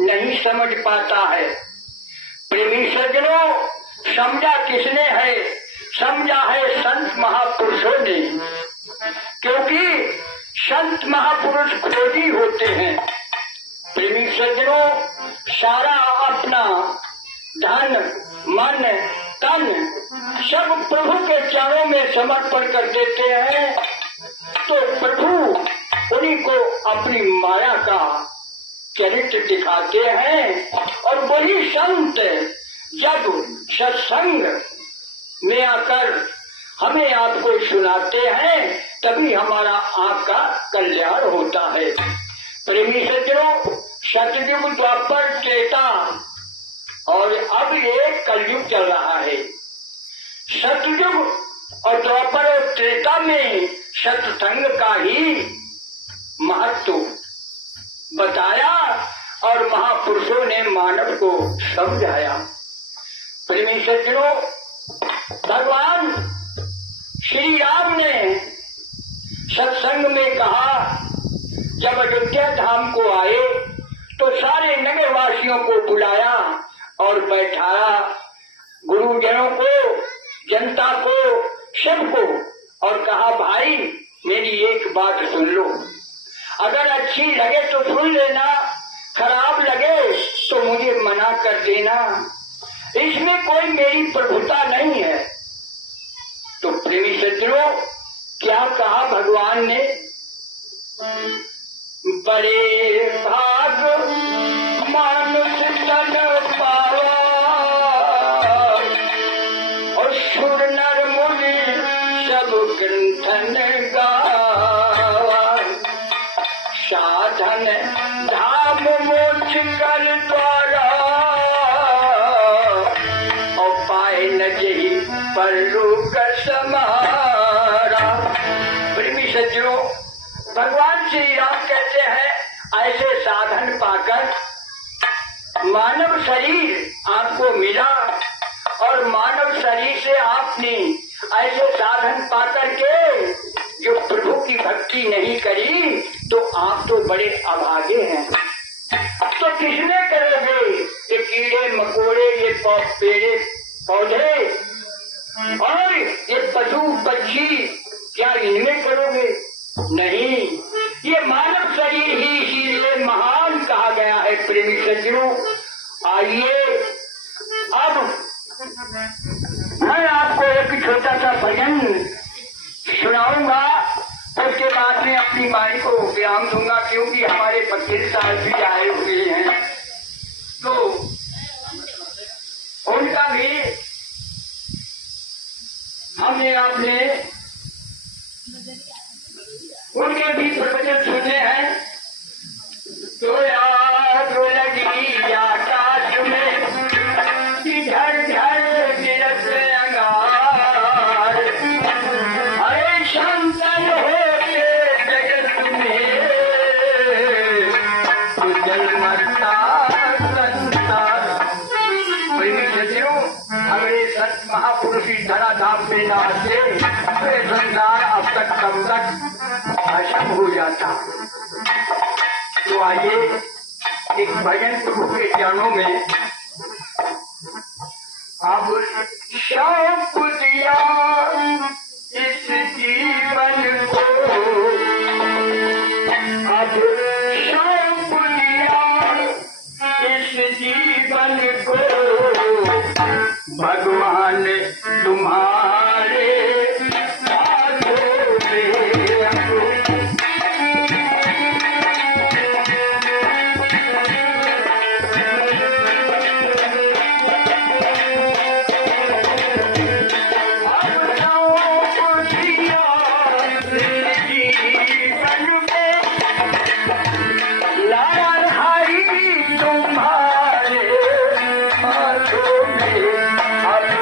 नहीं समझ पाता है। प्रेमी सज्जनों, समझा किसने है? समझा है संत महापुरुषों ने, क्योंकि संत महापुरुष खोजी होते हैं। प्रेमी सज्जनों, सारा अपना धन मन तन सब प्रभु के चरणों में समर्पण कर देते हैं, तो प्रभु उन्हीं को अपनी माया का चरित्र दिखाते हैं। और वही संत जब सत्संग में आकर हमें आपको सुनाते हैं, तभी हमारा आपका कल्याण होता है। प्रेमी सज्जनों, सतयुग द्वापर त्रेता और अब एक कलयुग चल रहा है। सतयुग और द्वापर और त्रेता में सत्संग का ही महत्व बताया और महापुरुषों ने मानव को समझाया। प्रेमी सज्जनों, भगवान श्री राम ने सत्संग में कहा, जब अयोध्या धाम को आए तो सारे नगर वासियों को बुलाया और बैठाया, गुरुजनों को, जनता को, सबको, और कहा, भाई मेरी एक बात सुन लो, अगर अच्छी लगे तो सुन लेना, खराब लगे तो मुझे मना कर देना, इसमें कोई मेरी प्रभुता नहीं है। तो प्रेमी सज्जनों, क्या कहा भगवान ने? बड़े भाग मानुष तन पावा और सुर नर मुनि सब ग्रंथन गावा, साधन धाम मोक्ष कर द्वारा और पाए न जही परलोक समारा। प्रेमी सज्जनों, भगवान श्री राम कहते हैं, ऐसे साधन पाकर मानव शरीर आपको मिला और मानव शरीर से आपने ऐसे साधन पाकर के जो प्रभु की भक्ति नहीं करी, तो आप तो बड़े अभागे हैं। तो किसने करोगे? ये कीड़े मकोड़े, ये पेड़े पौधे और ये पशु पक्षी, क्या इनमें करोगे? नहीं, ये मानव शरीर ही इसीलिए महान कहा गया है। प्रेमी सज्जनों, आइए अब मैं आपको एक छोटा सा भजन सुनाऊंगा, उसके बाद में अपनी वाणी को विराम दूंगा, क्योंकि हमारे वकील साहब भी आए हुए हैं, तो उनका भी हमने अपने उनके भी प्रवचन सुने हैं। तो याद लगी आकाश में झड़ झड़ गिरत अंगार, अरे संतन होते जगत में जल मरता संसार। हमारे सत महापुरुष की धराधाम पे ना आते तो संसार अब तक कब तक भस्म हो जाता। तो आइए एक भजन प्रभु के चरणों में अब सौंप दिया इस जीवन को, अब सौंप दिया इस जीवन को, भगवान तुम्हारे अब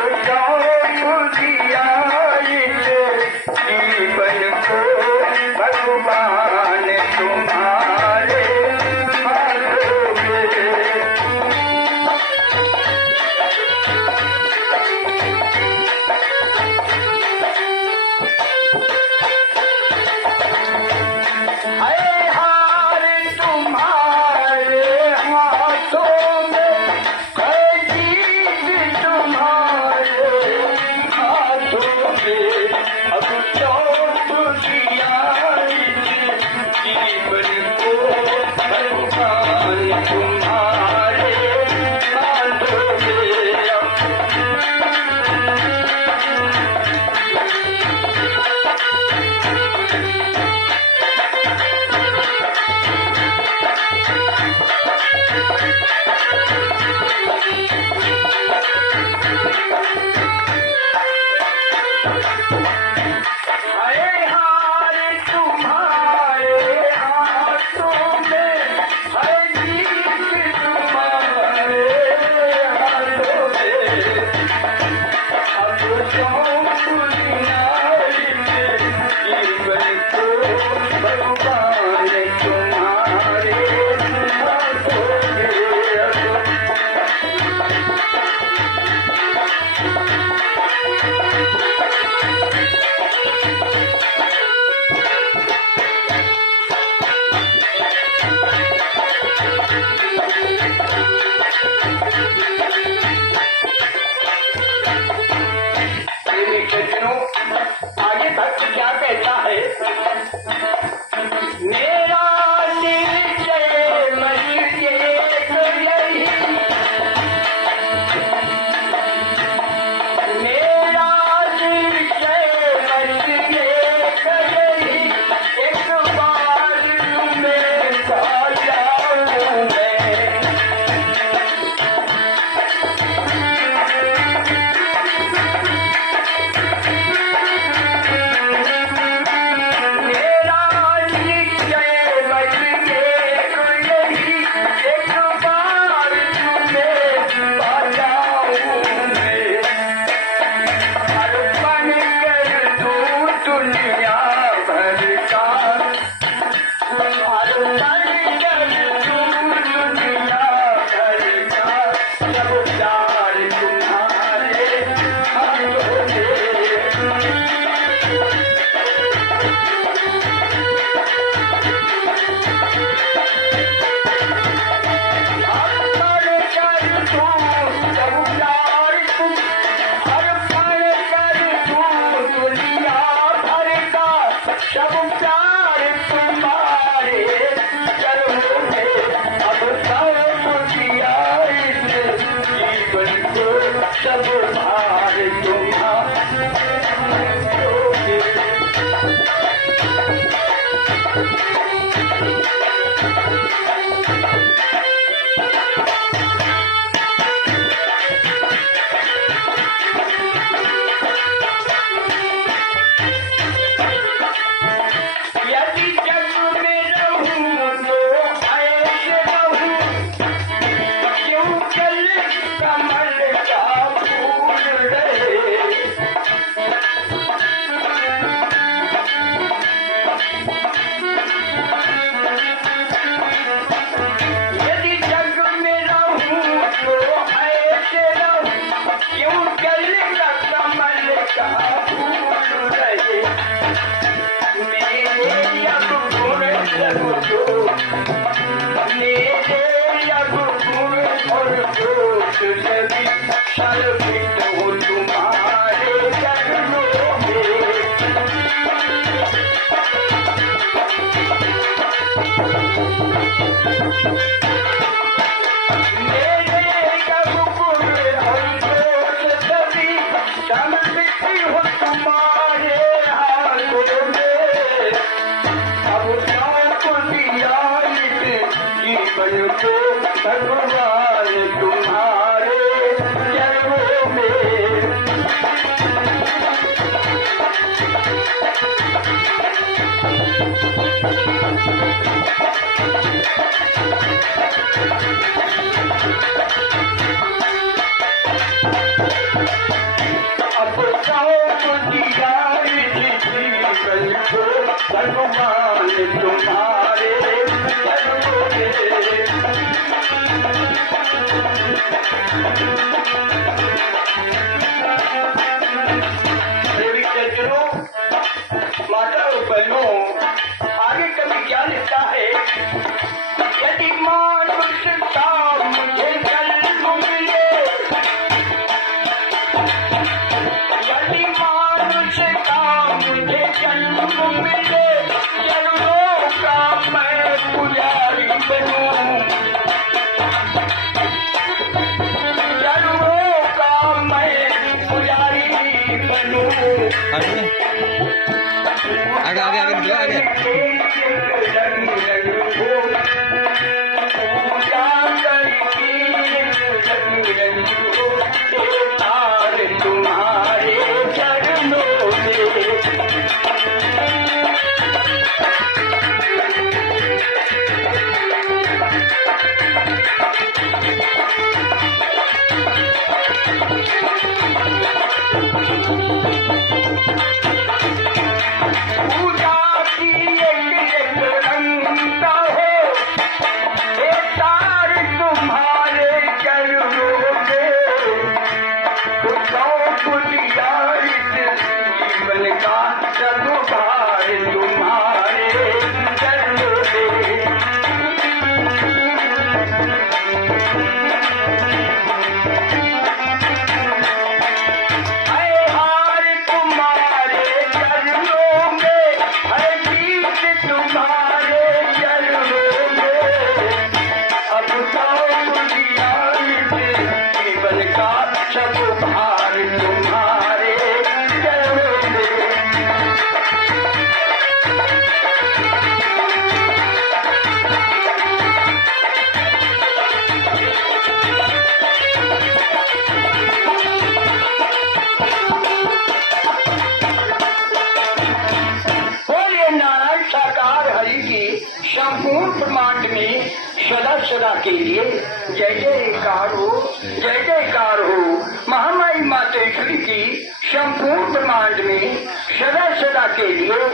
आगे भक्त क्या कहता है? मेरा निश्चय मन एक यही, मेरा निश्चय मन एक यही, एक बार में पा जाऊं मैं। भगवान तुम्हारे चरणों में अब जाओ तो दिया भगवान तुम्हारे चरणों में। माता और बहनों, आगे कभी क्या लिखता है? यदि मानुष का मुझे जन्म मिले, यदि मानुष का मुझे जन्म मिले, चरणों का मैं पुजारी बनूं, चरणों का मैं पुजारी बनूं। आगे आगे आगे आगे सदा के लिए जय जयकार हो, जय जयकार हो। महामाई मातेश्वरी की संपूर्ण ब्रह्मांड में सदा सदा के लिए